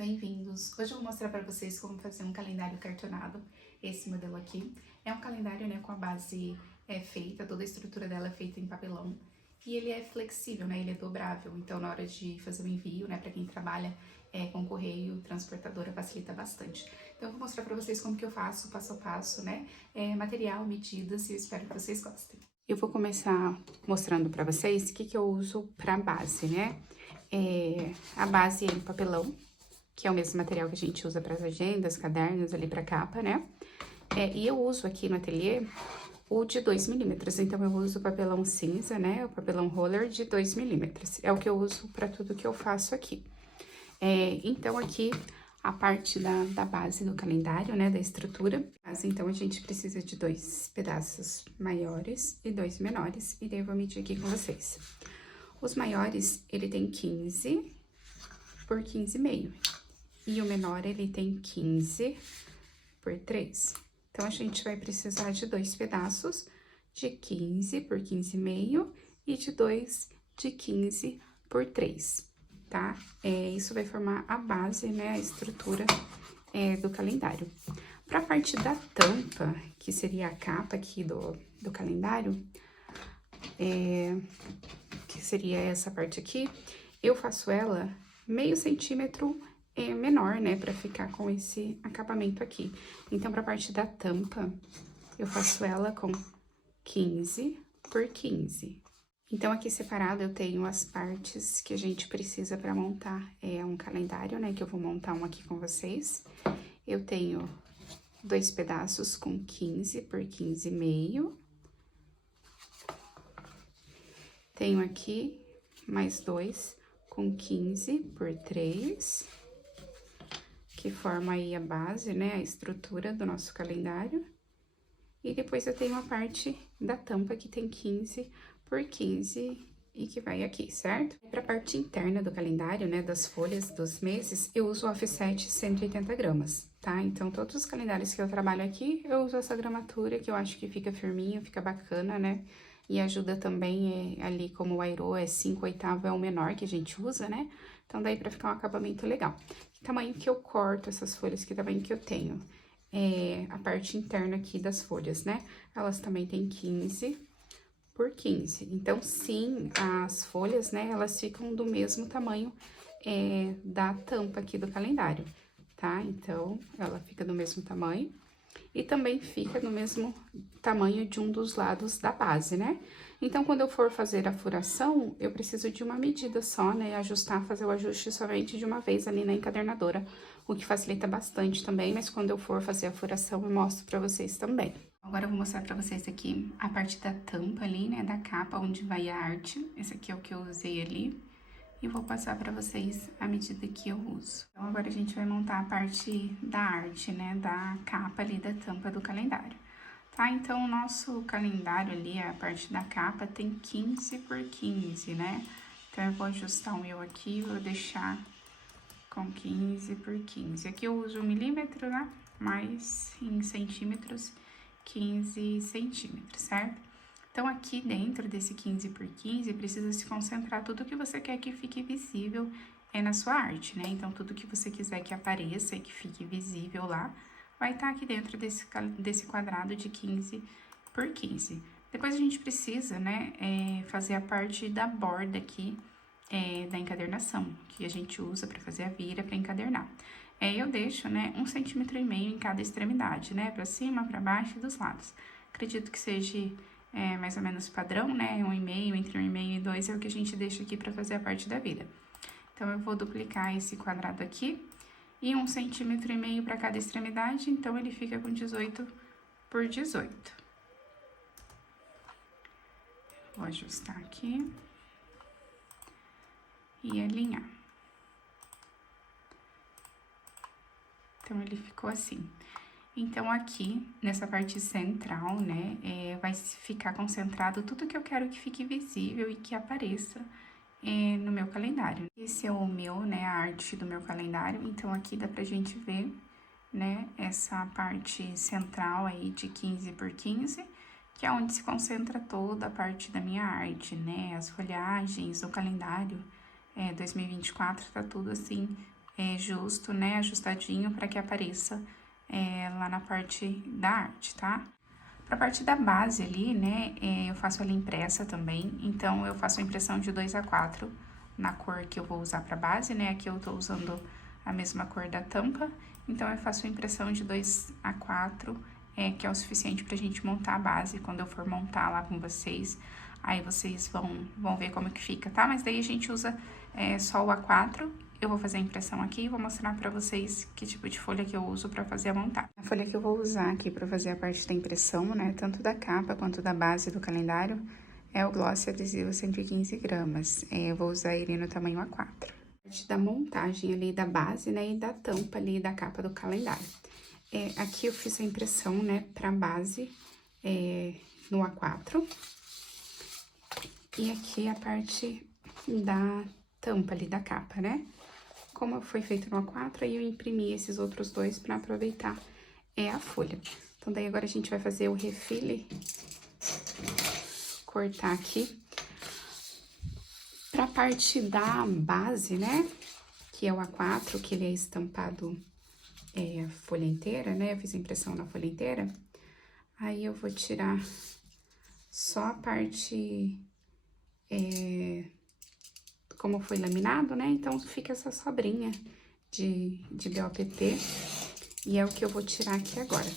Bem-vindos! Hoje eu vou mostrar para vocês como fazer um calendário cartonado. Esse modelo aqui é um calendário, né, com a base feita, toda a estrutura dela é feita em papelão. E ele é flexível, né, ele é dobrável, então na hora de fazer o envio, né, para quem trabalha com correio, transportadora, facilita bastante. Então eu vou mostrar para vocês como que eu faço, passo a passo, né, material, medidas, e eu espero que vocês gostem. Eu vou começar mostrando para vocês o que eu uso para base, né. A base é em papelão, que é o mesmo material que a gente usa para as agendas, cadernos, ali para capa, né? E eu uso aqui no ateliê o de 2 milímetros, então eu uso o papelão cinza, né? O papelão roller de 2 milímetros. É o que eu uso para tudo que eu faço aqui. Então, aqui, a parte da base do calendário, né? Da estrutura. Mas, então, a gente precisa de 2 pedaços maiores e 2 menores. E daí eu vou medir aqui com vocês. Os maiores, ele tem 15 por 15,5. E o menor, ele tem 15 por 3. Então, a gente vai precisar de 2 pedaços de 15 por 15,5 e de 2 de 15 por 3, tá? Isso vai formar a base, né, a estrutura do calendário. Para a parte da tampa, que seria a capa aqui do calendário, que seria essa parte aqui, eu faço ela meio centímetro menor, né, pra ficar com esse acabamento aqui. Então, pra parte da tampa, eu faço ela com 15 por 15. Então, aqui separado eu tenho as partes que a gente precisa pra montar um calendário, né, que eu vou montar um aqui com vocês. Eu tenho 2 pedaços com 15 por 15,5. Tenho aqui mais 2 com 15 por 3. Que forma aí a base, né, a estrutura do nosso calendário. E depois eu tenho a parte da tampa que tem 15 por 15 e que vai aqui, certo? Para a parte interna do calendário, né, das folhas dos meses, eu uso o offset 180 gramas, tá? Então, todos os calendários que eu trabalho aqui, eu uso essa gramatura, que eu acho que fica firminho, fica bacana, né? E ajuda também ali, como o airô é 5/8, é o menor que a gente usa, né? Então, daí pra ficar um acabamento legal. Que tamanho que eu corto essas folhas, que tamanho que eu tenho? A parte interna aqui das folhas, né? Elas também têm 15 por 15. Então, sim, as folhas, né, elas ficam do mesmo tamanho da tampa aqui do calendário, tá? Então, ela fica do mesmo tamanho e também fica no mesmo tamanho de um dos lados da base, né? Então, quando eu for fazer a furação, eu preciso de uma medida só, né? Ajustar, fazer o ajuste somente de uma vez ali na encadernadora, o que facilita bastante também, mas quando eu for fazer a furação, eu mostro pra vocês também. Agora eu vou mostrar pra vocês aqui a parte da tampa ali, né, da capa, onde vai a arte. Esse aqui é o que eu usei ali. E vou passar pra vocês a medida que eu uso. Então, agora a gente vai montar a parte da arte, né, da capa ali, da tampa do calendário. Tá? Então, o nosso calendário ali, a parte da capa, tem 15 por 15, né? Então, eu vou ajustar o meu aqui, vou deixar com 15 por 15. Aqui eu uso milímetro, né? Mas em centímetros, 15 centímetros, certo? Então, aqui dentro desse 15 por 15, precisa se concentrar tudo que você quer que fique visível na sua arte, né? Então, tudo que você quiser que apareça e que fique visível lá, vai estar aqui dentro desse quadrado de 15 por 15. Depois a gente precisa, né, fazer a parte da borda aqui da encadernação, que a gente usa para fazer a vira, para encadernar. Eu deixo, né, 1,5 centímetro em cada extremidade, né, para cima, para baixo e dos lados. Acredito que seja mais ou menos padrão, né, 1,5, entre 1,5 e 2 é o que a gente deixa aqui para fazer a parte da vira. Então, eu vou duplicar esse quadrado aqui e 1,5 centímetro para cada extremidade, então ele fica com 18 por 18. Vou ajustar aqui e alinhar. Então, ele ficou assim. Então, aqui, nessa parte central, né, vai ficar concentrado tudo que eu quero que fique visível e que apareça no meu calendário. Esse é o meu, né, a arte do meu calendário, então aqui dá pra gente ver, né, essa parte central aí de 15 por 15, que é onde se concentra toda a parte da minha arte, né, as folhagens, o calendário 2024, tá tudo assim justo, né, ajustadinho para que apareça lá na parte da arte, tá? Pra parte da base ali, né, eu faço ela impressa também, então eu faço a impressão de 2x4 na cor que eu vou usar pra base, né, aqui eu tô usando a mesma cor da tampa, então eu faço a impressão de 2x4, que é o suficiente pra gente montar a base, quando eu for montar lá com vocês, aí vocês vão ver como que fica, tá? Mas daí a gente usa só o A4. Eu vou fazer a impressão aqui e vou mostrar pra vocês que tipo de folha que eu uso pra fazer a montagem. A folha que eu vou usar aqui pra fazer a parte da impressão, né, tanto da capa quanto da base do calendário, é o gloss adesivo 115 gramas. Eu vou usar ele no tamanho A4. A parte da montagem ali da base, né, e da tampa ali da capa do calendário. Aqui eu fiz a impressão, né, pra base no A4. E aqui a parte da tampa ali da capa, né? Como foi feito no A4, aí eu imprimi esses outros dois pra aproveitar a folha. Então, daí agora a gente vai fazer o refile, cortar aqui. Pra parte da base, né, que é o A4, que ele é estampado a folha inteira, né, eu fiz a impressão na folha inteira. Aí eu vou tirar só a parte... como foi laminado, né? Então, fica essa sobrinha de BOPT. E é o que eu vou tirar aqui agora.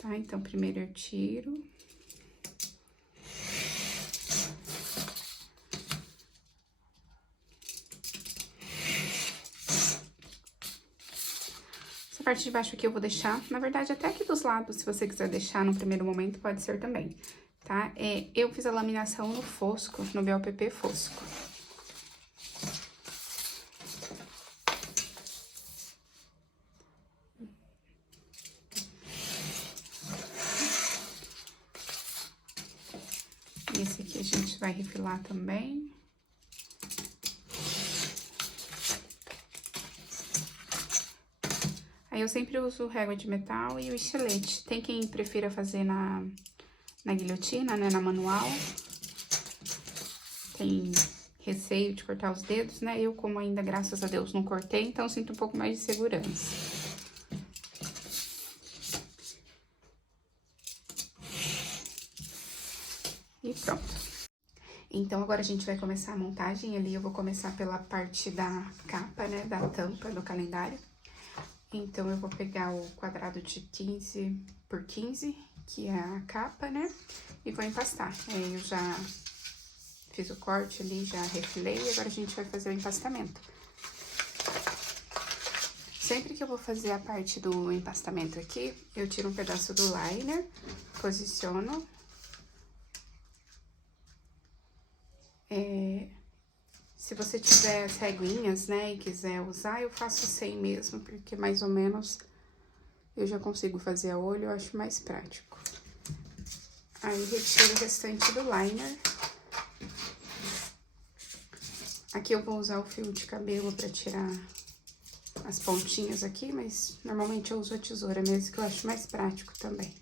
Tá? Então, primeiro eu tiro. Essa parte de baixo aqui eu vou deixar, na verdade, até aqui dos lados, se você quiser deixar no primeiro momento, pode ser também, tá? Eu fiz a laminação no fosco, no BOPP fosco. Esse aqui a gente vai refilar também. Aí eu sempre uso régua de metal e o estilete. Tem quem prefira fazer na guilhotina, né, na manual. Tem receio de cortar os dedos, né? Eu, como ainda, graças a Deus, não cortei, então sinto um pouco mais de segurança. E pronto. Então, agora a gente vai começar a montagem ali. Eu vou começar pela parte da capa, né, da tampa do calendário. Então, eu vou pegar o quadrado de 15 por 15, que é a capa, né, e vou empastar. Eu já fiz o corte ali, já refilei, e agora a gente vai fazer o empastamento. Sempre que eu vou fazer a parte do empastamento aqui, eu tiro um pedaço do liner, posiciono. Se você tiver as reguinhas, né, e quiser usar, eu faço sem mesmo, porque mais ou menos eu já consigo fazer a olho, eu acho mais prático. Aí, retiro o restante do liner. Aqui eu vou usar o fio de cabelo pra tirar as pontinhas aqui, mas normalmente eu uso a tesoura mesmo, que eu acho mais prático também.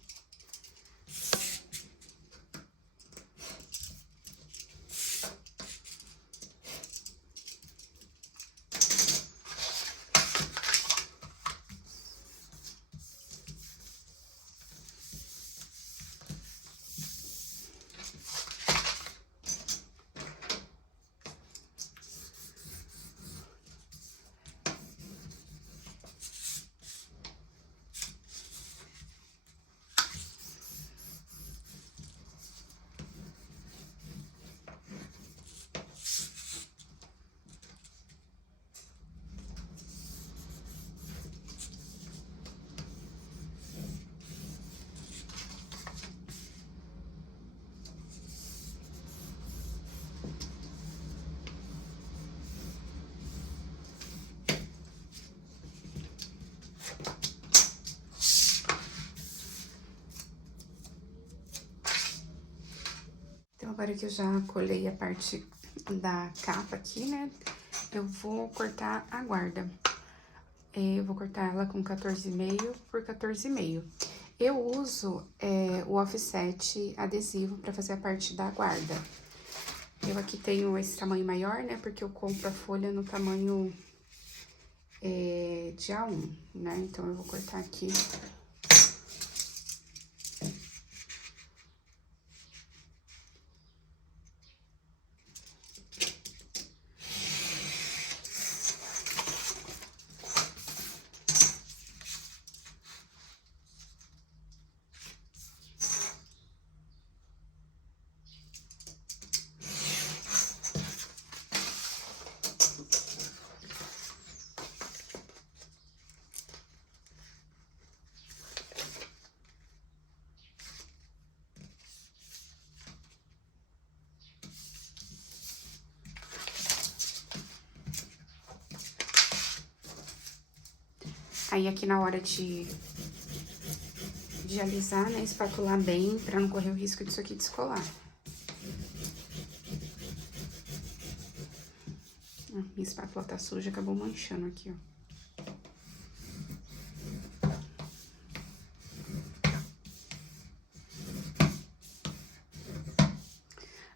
Agora que eu já colei a parte da capa aqui, né, eu vou cortar a guarda. Eu vou cortar ela com 14,5 por 14,5. Eu uso o offset adesivo pra fazer a parte da guarda. Eu aqui tenho esse tamanho maior, né, porque eu compro a folha no tamanho dia 1, né? Então, eu vou cortar aqui. Aí, aqui na hora de alisar, né, espatular bem, pra não correr o risco disso aqui descolar. Minha espátula tá suja, acabou manchando aqui, ó.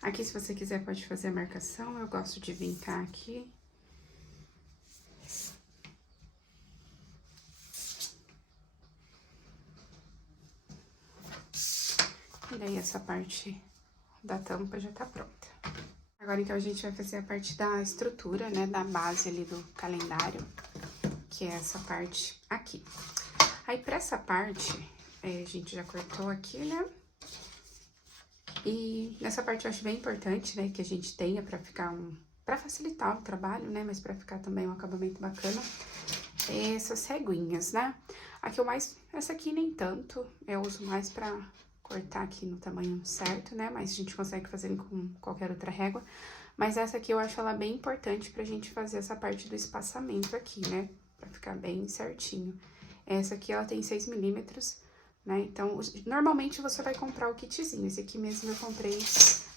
Aqui, se você quiser, pode fazer a marcação. Eu gosto de vincar aqui. E daí, essa parte da tampa já tá pronta. Agora, então, a gente vai fazer a parte da estrutura, né, da base ali do calendário, que é essa parte aqui. Aí, pra essa parte, a gente já cortou aqui, né? E nessa parte eu acho bem importante, né, que a gente tenha pra ficar pra facilitar o trabalho, né, mas pra ficar também um acabamento bacana, essas reguinhas, né? Essa aqui nem tanto, eu uso mais pra cortar aqui no tamanho certo, né, mas a gente consegue fazer com qualquer outra régua. Mas essa aqui eu acho ela bem importante pra gente fazer essa parte do espaçamento aqui, né, pra ficar bem certinho. Essa aqui, ela tem 6 milímetros, né, então, normalmente você vai comprar o kitzinho. Esse aqui mesmo eu comprei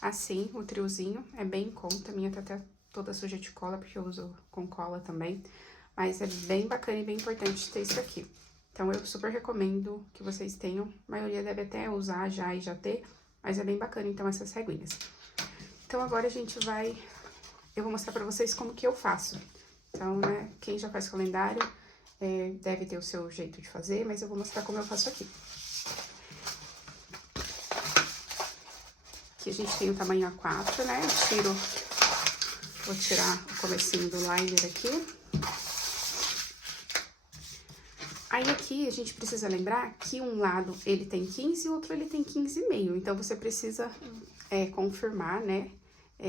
assim, o triozinho, é bem em conta, a minha tá até toda suja de cola, porque eu uso com cola também. Mas é bem bacana e bem importante ter isso aqui. Então, eu super recomendo que vocês tenham. A maioria deve até usar já e já ter, mas é bem bacana, então, essas reguinhas. Então, agora a gente vai... Eu vou mostrar pra vocês como que eu faço. Então, né, quem já faz calendário deve ter o seu jeito de fazer, mas eu vou mostrar como eu faço aqui. Aqui a gente tem o tamanho A4, né? Vou tirar o comecinho do liner aqui. Aí, aqui, a gente precisa lembrar que um lado ele tem 15 e o outro ele tem 15,5. Então, você precisa confirmar, né,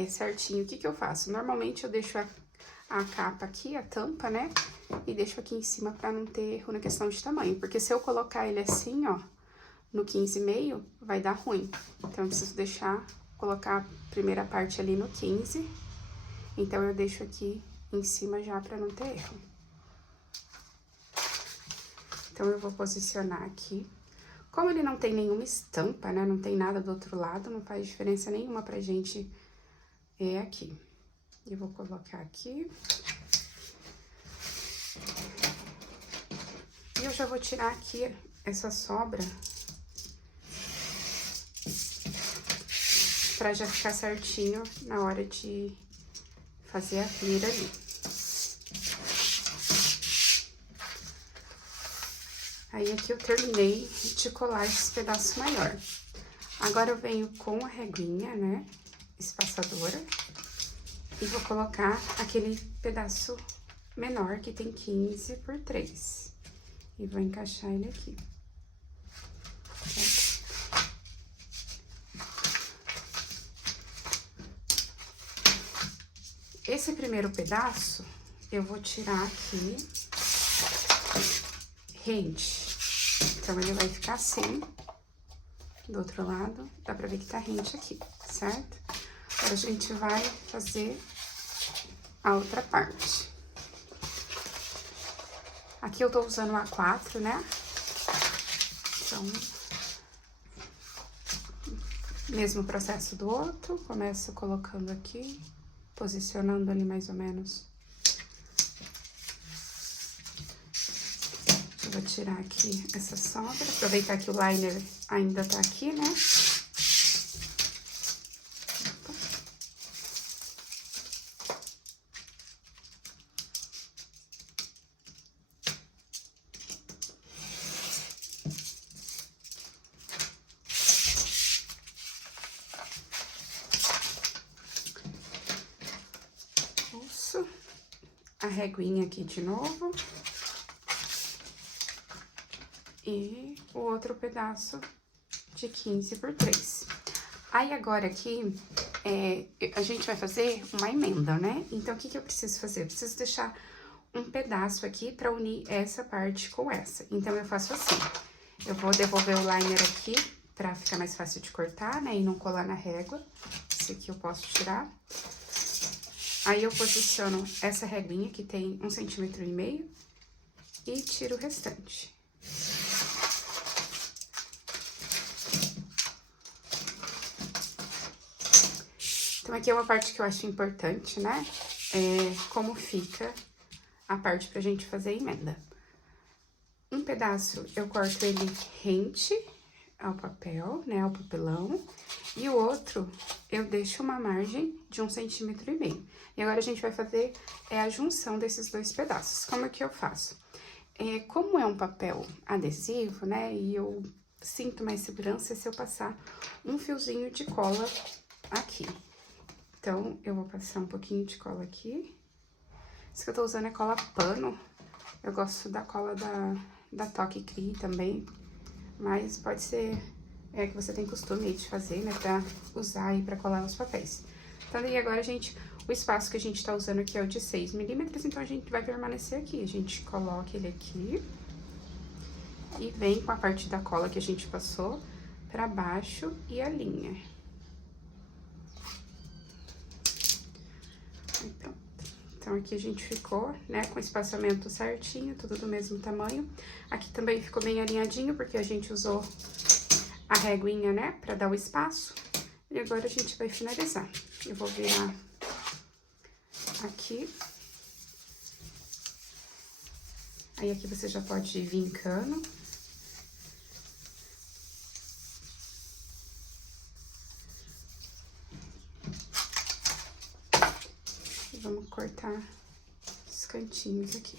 certinho o que eu faço. Normalmente, eu deixo a capa aqui, a tampa, né, e deixo aqui em cima pra não ter erro na questão de tamanho. Porque se eu colocar ele assim, ó, no 15,5, vai dar ruim. Então, eu preciso colocar a primeira parte ali no 15. Então, eu deixo aqui em cima já pra não ter erro. Então, eu vou posicionar aqui. Como ele não tem nenhuma estampa, né, não tem nada do outro lado, não faz diferença nenhuma pra gente aqui. Eu vou colocar aqui. E eu já vou tirar aqui essa sobra pra já ficar certinho na hora de fazer a mira ali. Aí, aqui eu terminei de colar esses pedaços maior. Agora, eu venho com a reguinha, né, espaçadora, e vou colocar aquele pedaço menor, que tem 15 por 3. E vou encaixar ele aqui. Certo? Esse primeiro pedaço, eu vou tirar aqui, rente. Então, ele vai ficar assim, do outro lado, dá pra ver que tá rente aqui, certo? Agora, a gente vai fazer a outra parte. Aqui eu tô usando o A4, né? Então, mesmo processo do outro, começo colocando aqui, posicionando ali mais ou menos. Eu vou tirar aqui essa sobra, aproveitar que o liner ainda tá aqui, né? reguinha aqui de novo. E o outro pedaço de 15 por 3. Aí, agora aqui, a gente vai fazer uma emenda, né? Então, o que eu preciso fazer? Eu preciso deixar um pedaço aqui pra unir essa parte com essa. Então, eu faço assim. Eu vou devolver o liner aqui pra ficar mais fácil de cortar, né? E não colar na régua. Esse aqui eu posso tirar. Aí, eu posiciono essa reguinha, que tem 1,5 centímetros, e tiro o restante. Então, aqui é uma parte que eu acho importante, né? Como fica a parte pra gente fazer a emenda. Um pedaço eu corto ele rente ao papel, né? Ao papelão. E o outro eu deixo uma margem de 1,5 centímetros. E agora a gente vai fazer a junção desses dois pedaços. Como é que eu faço? Como é um papel adesivo, né? E eu sinto mais segurança se eu passar um fiozinho de cola aqui. Então, eu vou passar um pouquinho de cola aqui. Esse que eu tô usando é cola pano. Eu gosto da cola da Toque Cri também. Mas pode ser que você tem costume de fazer, né? Pra usar aí pra colar os papéis. Então, daí agora, o espaço que a gente tá usando aqui é o de 6 milímetros. Então, a gente vai permanecer aqui. A gente coloca ele aqui. E vem com a parte da cola que a gente passou pra baixo e alinha. Então, aqui a gente ficou, né, com espaçamento certinho, tudo do mesmo tamanho. Aqui também ficou bem alinhadinho, porque a gente usou a reguinha, né, pra dar o espaço. E agora a gente vai finalizar. Eu vou virar aqui. Aí, aqui você já pode ir vincando. Vamos cortar os cantinhos aqui.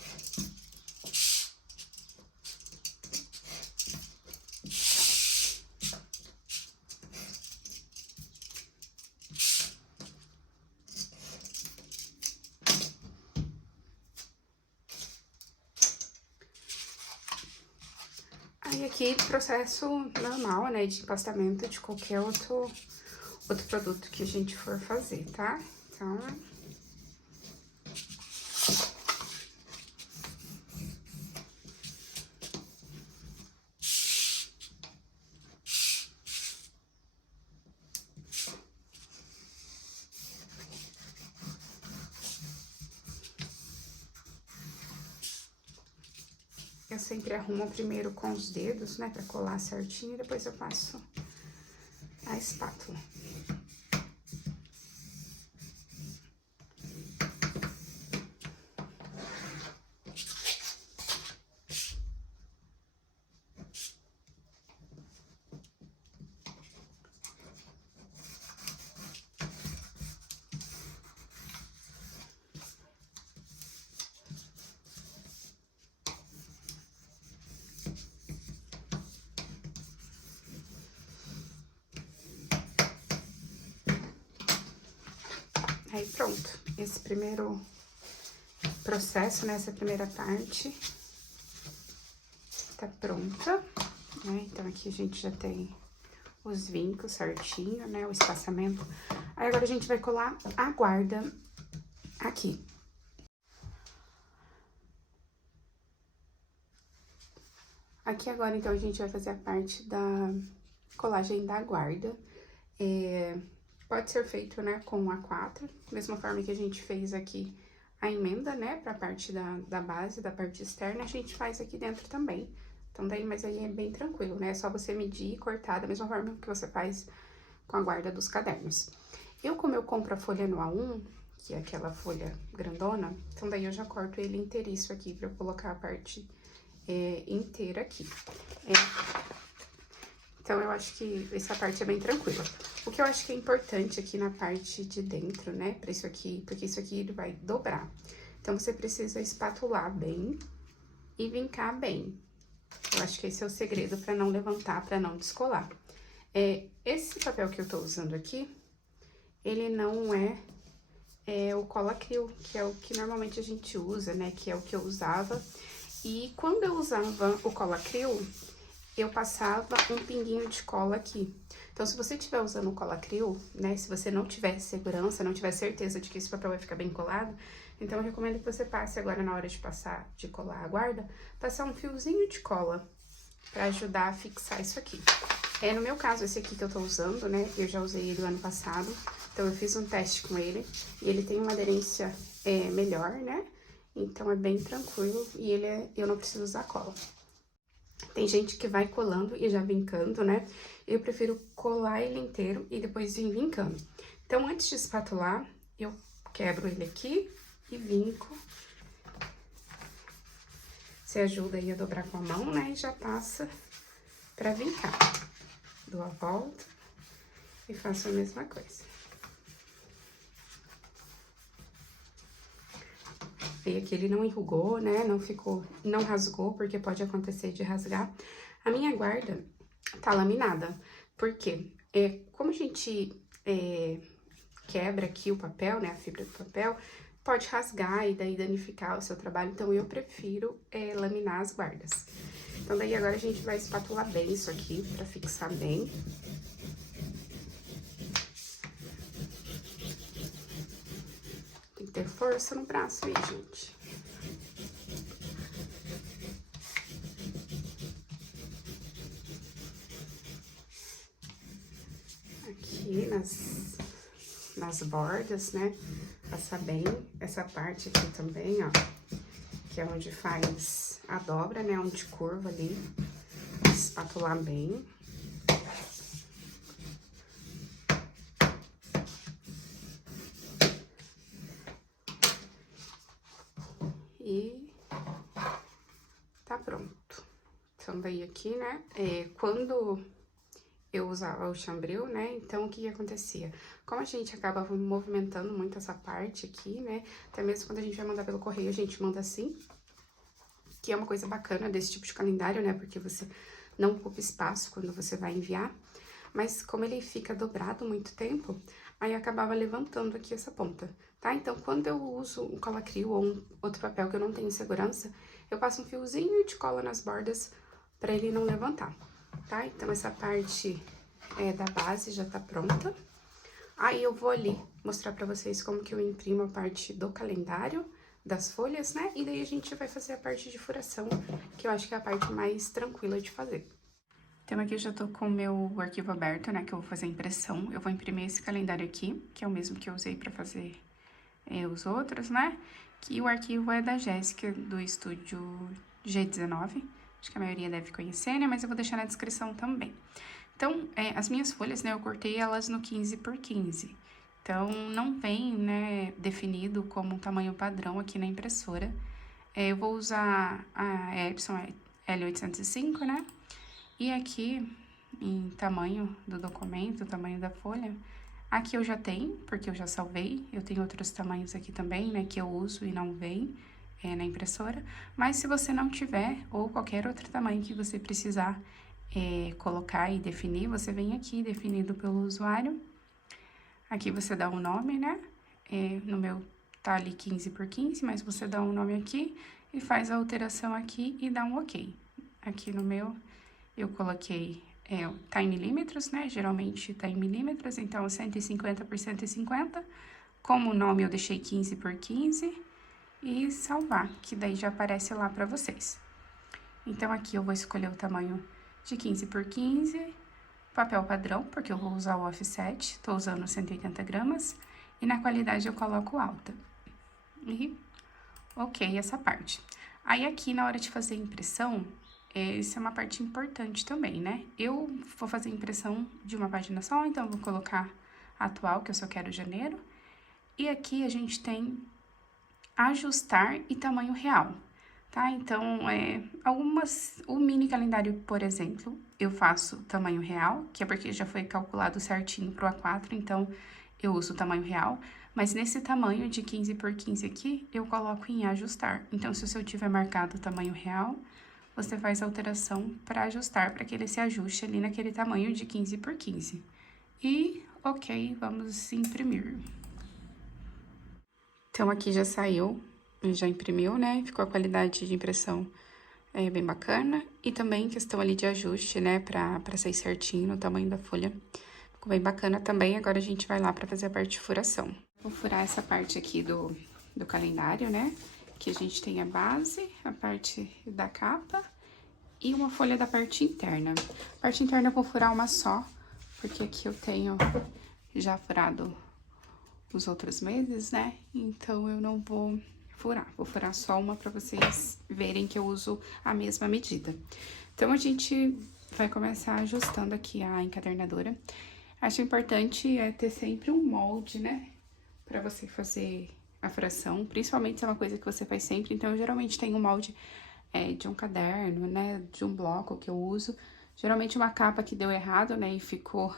Aí, aqui, processo normal, né, de empastamento de qualquer outro produto que a gente for fazer, tá? Então... Eu sempre arrumo primeiro com os dedos, né, pra colar certinho, e depois eu passo a espátula. Aí, pronto. Esse primeiro processo, né, essa primeira parte tá pronta, né? Então, aqui a gente já tem os vincos certinho, né, o espaçamento. Aí, agora a gente vai colar a guarda aqui. Aqui agora, então, a gente vai fazer a parte da colagem da guarda. Pode ser feito, né, com A4, mesma forma que a gente fez aqui a emenda, né, pra parte da base, da parte externa, a gente faz aqui dentro também. Então, daí, mas aí é bem tranquilo, né, é só você medir e cortar da mesma forma que você faz com a guarda dos cadernos. Como eu compro a folha no A1, que é aquela folha grandona, então daí eu já corto ele inteiriço aqui pra eu colocar a parte inteira aqui. Então, eu acho que essa parte é bem tranquila. O que eu acho que é importante aqui na parte de dentro, né, pra isso aqui, porque isso aqui ele vai dobrar. Então, você precisa espatular bem e vincar bem. Eu acho que esse é o segredo pra não levantar, pra não descolar. Esse papel que eu tô usando aqui, ele não é é o cola Cril, que é o que normalmente a gente usa, né? Que é o que eu usava. E quando eu usava o cola Cril, eu passava um pinguinho de cola aqui. Então, se você estiver usando o cola Cril, né? Se você não tiver segurança, não tiver certeza de que esse papel vai ficar bem colado, então eu recomendo que você passe agora, na hora de passar, de colar a guarda, passar um fiozinho de cola pra ajudar a fixar isso aqui. No meu caso, esse aqui que eu tô usando, né, eu já usei ele o ano passado, então eu fiz um teste com ele, e ele tem uma aderência melhor, né, então é bem tranquilo, e eu não preciso usar cola. Tem gente que vai colando e já vincando, né, eu prefiro colar ele inteiro e depois vir vincando. Então, antes de espatular, eu quebro ele aqui e vinco. Você ajuda aí a dobrar com a mão, né, e já passa pra vincar. Dou a volta e faço a mesma coisa. E aqui ele não enrugou, né, não rasgou, porque pode acontecer de rasgar. A minha guarda tá laminada, porque como a gente quebra aqui o papel, né, a fibra do papel, pode rasgar e daí danificar o seu trabalho, então eu prefiro laminar as guardas. Então, daí agora a gente vai espatular bem isso aqui, pra fixar bem. Tem que ter força no braço aí, gente. Aqui nas bordas, né? Passar bem essa parte aqui também, ó. Que é onde faz a dobra, né? Onde curva ali. Espatular bem. E tá pronto. Então, daí aqui, né? Quando eu usava o chambril, né? Então, o que acontecia? Como a gente acaba movimentando muito essa parte aqui, né? Até mesmo quando a gente vai mandar pelo correio, a gente manda assim. Que é uma coisa bacana desse tipo de calendário, né? Porque você não ocupa espaço quando você vai enviar. Mas como ele fica dobrado muito tempo, aí acabava levantando aqui essa ponta, tá? Então, quando eu uso um cola Cril ou um outro papel que eu não tenho segurança, eu passo um fiozinho de cola nas bordas pra ele não levantar, tá? Então, essa parte da base já tá pronta. Aí, eu vou ali mostrar pra vocês como que eu imprimo a parte do calendário, das folhas, né? E daí a gente vai fazer a parte de furação, que eu acho que é a parte mais tranquila de fazer. Então, aqui eu já tô com o meu arquivo aberto, né, que eu vou fazer a impressão. Eu vou imprimir esse calendário aqui, que é o mesmo que eu usei pra fazer os outros, né? Que o arquivo é da Jéssica, do estúdio G19. Acho que a maioria deve conhecer, né? Mas eu vou deixar na descrição também. Então, as minhas folhas, né, eu cortei elas no 15 por 15. Então, não vem, né, definido como um tamanho padrão aqui na impressora. Eu vou usar a Epson L805, né? E aqui, em tamanho do documento, tamanho da folha, aqui eu já tenho, porque eu já salvei. Eu tenho outros tamanhos aqui também, né, que eu uso e não vem na impressora. Mas se você não tiver, ou qualquer outro tamanho que você precisar colocar e definir, você vem aqui, definido pelo usuário. Aqui você dá um nome, né? No meu tá ali 15 por 15, mas você dá um nome aqui e faz a alteração aqui e dá um ok. Aqui no meu, eu coloquei tá em milímetros, né? Geralmente tá em milímetros, então 150 por 150. Como o nome eu deixei 15 por 15 e salvar, que daí já aparece lá pra vocês. Então, aqui eu vou escolher o tamanho de 15 por 15, papel padrão, porque eu vou usar o offset, tô usando 180 gramas, e na qualidade eu coloco alta. E ok, essa parte. Aí, aqui, na hora de fazer a impressão, essa é uma parte importante também, né? Eu vou fazer impressão de uma página só, então eu vou colocar a atual, que eu só quero janeiro. E aqui a gente tem ajustar e tamanho real, tá? Então, o mini calendário, por exemplo, eu faço tamanho real, que é porque já foi calculado certinho pro A4, então eu uso o tamanho real. Mas nesse tamanho de 15 por 15 aqui, eu coloco em ajustar. Então, se o seu tiver marcado o tamanho real, você faz a alteração para ajustar, para que ele se ajuste ali naquele tamanho de 15 por 15. E, ok, vamos imprimir. Então, aqui já saiu, já imprimiu, né? Ficou a qualidade de impressão bem bacana. E também questão ali de ajuste, né? Pra sair certinho no tamanho da folha. Ficou bem bacana também. Agora a gente vai lá pra fazer a parte de furação. Vou furar essa parte aqui do calendário, né? Que a gente tem a base, a parte da capa e uma folha da parte interna. A parte interna eu vou furar uma só, porque aqui eu tenho já furado os outros meses, né? Então, eu não vou furar só uma pra vocês verem que eu uso a mesma medida. Então, a gente vai começar ajustando aqui a encadernadora. Acho importante ter sempre um molde, né? Pra você fazer a furação, principalmente se é uma coisa que você faz sempre. Então, eu geralmente tenho um molde de um caderno, né? De um bloco que eu uso. Geralmente uma capa que deu errado, né? E ficou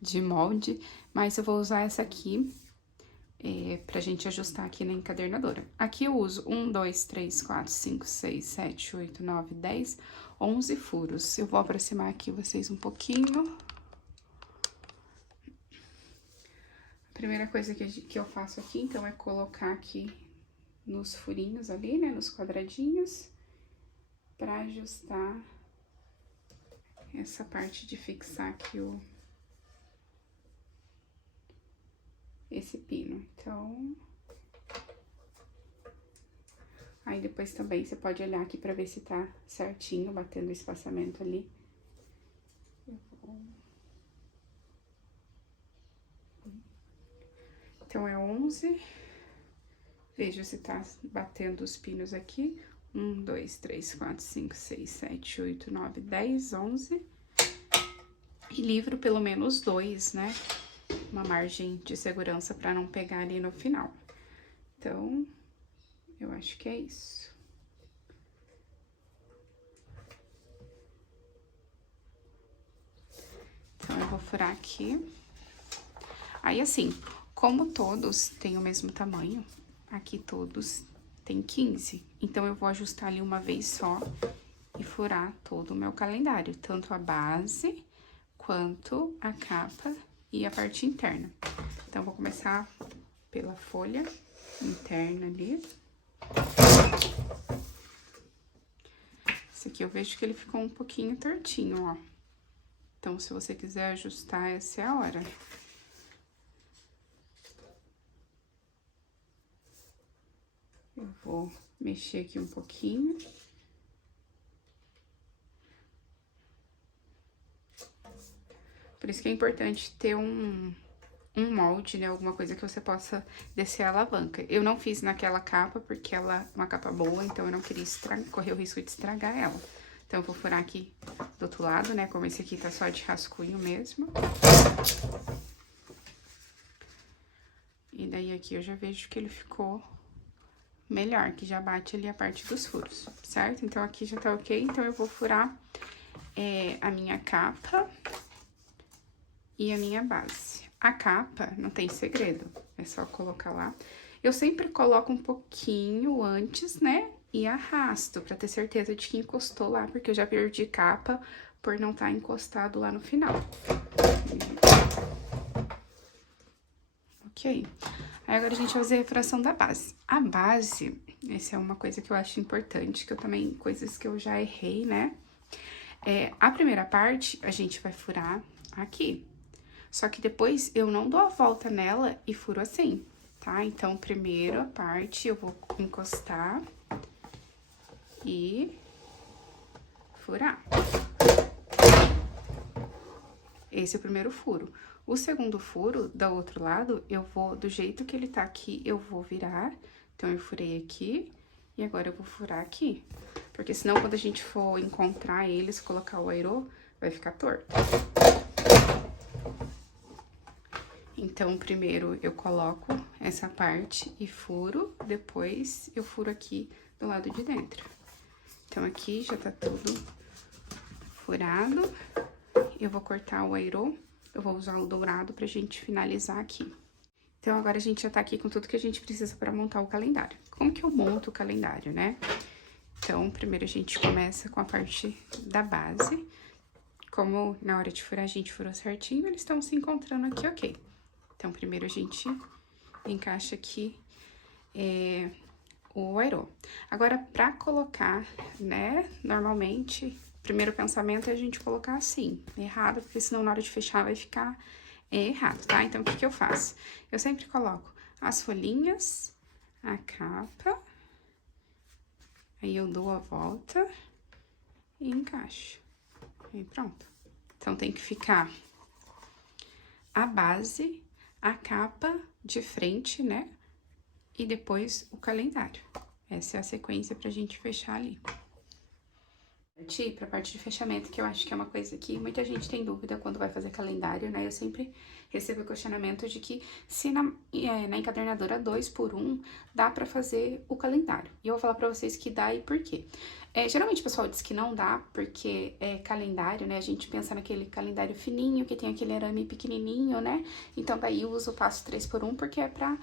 de molde. Mas eu vou usar essa aqui pra gente ajustar aqui na encadernadora. Aqui eu uso 1, 2, 3, 4, 5, 6, 7, 8, 9, 10, 11 furos. Eu vou aproximar aqui vocês um pouquinho. A primeira coisa que eu faço aqui, então, é colocar aqui nos furinhos ali, né, nos quadradinhos, pra ajustar essa parte de fixar aqui esse pino. Então, aí depois também você pode olhar aqui pra ver se tá certinho, batendo o espaçamento ali. Então, é 11. Veja se tá batendo os pinos aqui. 1, 2, 3, 4, 5, 6, 7, 8, 9, 10, 11. E livro pelo menos 2, né? Uma margem de segurança pra não pegar ali no final. Então, eu acho que é isso. Então, eu vou furar aqui. Aí, assim, como todos têm o mesmo tamanho, aqui todos têm 15. Então, eu vou ajustar ali uma vez só e furar todo o meu calendário. Tanto a base, quanto a capa e a parte interna. Então, vou começar pela folha interna ali. Esse aqui eu vejo que ele ficou um pouquinho tortinho, ó. Então, se você quiser ajustar, essa é a hora. Eu vou mexer aqui um pouquinho. Por isso que é importante ter um molde, né? Alguma coisa que você possa descer a alavanca. Eu não fiz naquela capa, porque ela é uma capa boa, então eu não queria correr o risco de estragar ela. Então, eu vou furar aqui do outro lado, né? Como esse aqui tá só de rascunho mesmo. E daí, aqui, eu já vejo que ele ficou melhor, que já bate ali a parte dos furos, certo? Então, aqui já tá ok. Então, eu vou furar a minha capa e a minha base. A capa não tem segredo, é só colocar lá. Eu sempre coloco um pouquinho antes, né? E arrasto, pra ter certeza de que encostou lá, porque eu já perdi capa por não estar encostado lá no final. Ok. Aí, agora a gente vai fazer a refração da base. A base, essa é uma coisa que eu acho importante, que eu também, coisas que eu já errei, né? A primeira parte, a gente vai furar aqui. Só que depois, eu não dou a volta nela e furo assim, tá? Então, primeiro a parte, eu vou encostar e furar. Esse é o primeiro furo. O segundo furo, do outro lado, eu vou, do jeito que ele tá aqui, eu vou virar. Então, eu furei aqui e agora eu vou furar aqui. Porque senão, quando a gente for encontrar eles, colocar o airô, vai ficar torto. Então, primeiro eu coloco essa parte e furo, depois eu furo aqui do lado de dentro. Então, aqui já tá tudo furado. Eu vou cortar o airô, eu vou usar o dourado pra gente finalizar aqui. Então, agora a gente já tá aqui com tudo que a gente precisa pra montar o calendário. Como que eu monto o calendário, né? Então, primeiro a gente começa com a parte da base. Como na hora de furar a gente furou certinho, eles estão se encontrando aqui, ok. Então, primeiro a gente encaixa aqui o airô. Agora, pra colocar, né, normalmente, o primeiro pensamento é a gente colocar assim, errado, porque senão na hora de fechar vai ficar errado, tá? Então, o que que eu faço? Eu sempre coloco as folhinhas, a capa, aí eu dou a volta e encaixo. E pronto. Então, tem que ficar a base, a capa de frente, né? E depois o calendário. Essa é a sequência pra gente fechar ali. Pra parte de fechamento, que eu acho que é uma coisa que muita gente tem dúvida quando vai fazer calendário, né? Eu sempre recebo o questionamento de que se na encadernadora 2x1 dá pra fazer o calendário. E eu vou falar pra vocês que dá e por quê. Geralmente o pessoal diz que não dá, porque calendário, né? A gente pensa naquele calendário fininho, que tem aquele arame pequenininho, né? Então, daí eu uso o passo 3x1, porque é pra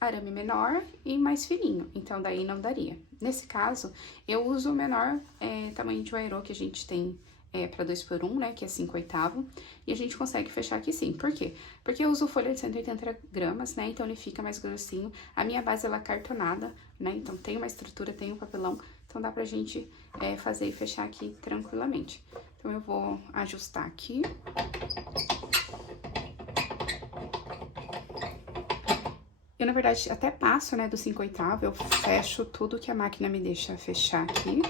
arame menor e mais fininho, então daí não daria. Nesse caso, eu uso o menor tamanho de airô que a gente tem para 2x1, né, que é 5/8, e a gente consegue fechar aqui sim. Por quê? Porque eu uso folha de 180 gramas, né, então ele fica mais grossinho. A minha base, ela é cartonada, né, então tem uma estrutura, tem um papelão, então dá pra gente fazer e fechar aqui tranquilamente. Então, eu vou ajustar aqui. Eu, na verdade, até passo, né, do 5/8, eu fecho tudo que a máquina me deixa fechar aqui.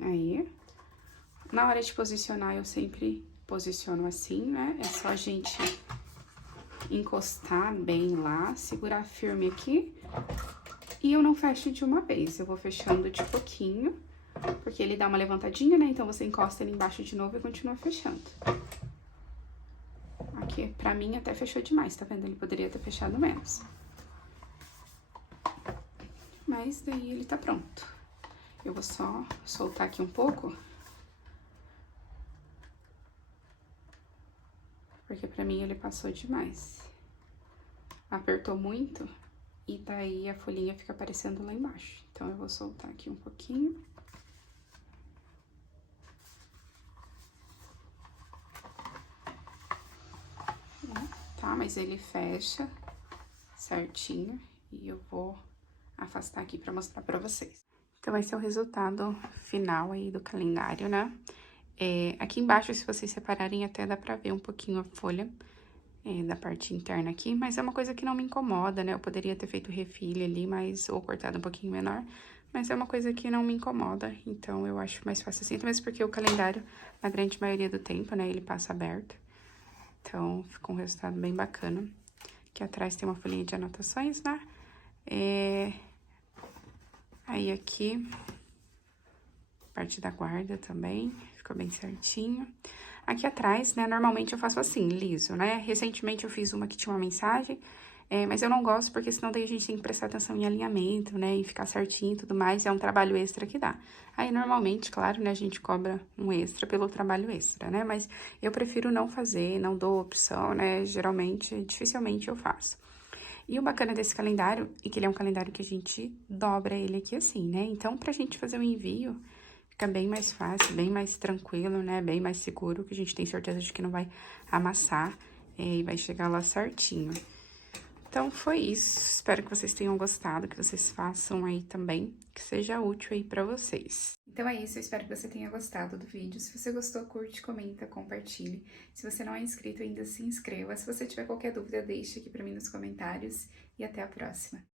Aí, na hora de posicionar, eu sempre posiciono assim, né? É só a gente encostar bem lá, segurar firme aqui. E eu não fecho de uma vez, eu vou fechando de pouquinho, porque ele dá uma levantadinha, né? Então, você encosta ele embaixo de novo e continua fechando. Aqui, pra mim, até fechou demais, tá vendo? Ele poderia ter fechado menos. Mas daí ele tá pronto. Eu vou só soltar aqui um pouco. Porque pra mim ele passou demais. Apertou muito e daí a folhinha fica aparecendo lá embaixo. Então, eu vou soltar aqui um pouquinho. Tá? Mas ele fecha certinho e eu vou afastar aqui pra mostrar pra vocês. Então, esse é o resultado final aí do calendário, né? Aqui embaixo, se vocês separarem, até dá pra ver um pouquinho a folha da parte interna aqui, mas é uma coisa que não me incomoda, né? Eu poderia ter feito refilho ali, ou cortado um pouquinho menor, mas é uma coisa que não me incomoda, então eu acho mais fácil assim, mesmo porque o calendário, na grande maioria do tempo, né, ele passa aberto. Então, ficou um resultado bem bacana. Aqui atrás tem uma folhinha de anotações, né? Aí aqui, parte da guarda também, ficou bem certinho. Aqui atrás, né, normalmente eu faço assim, liso, né? Recentemente eu fiz uma que tinha uma mensagem, mas eu não gosto porque senão daí a gente tem que prestar atenção em alinhamento, né? E ficar certinho e tudo mais, é um trabalho extra que dá. Aí, normalmente, claro, né, a gente cobra um extra pelo trabalho extra, né? Mas eu prefiro não fazer, não dou opção, né? Geralmente, dificilmente eu faço. E o bacana desse calendário é que ele é um calendário que a gente dobra ele aqui assim, né? Então, pra gente fazer o envio, fica bem mais fácil, bem mais tranquilo, né? Bem mais seguro, que a gente tem certeza de que não vai amassar e vai chegar lá certinho. Então, foi isso. Espero que vocês tenham gostado, que vocês façam aí também, que seja útil aí pra vocês. Então, é isso. Eu espero que você tenha gostado do vídeo. Se você gostou, curte, comenta, compartilhe. Se você não é inscrito ainda, se inscreva. Se você tiver qualquer dúvida, deixe aqui pra mim nos comentários. E até a próxima.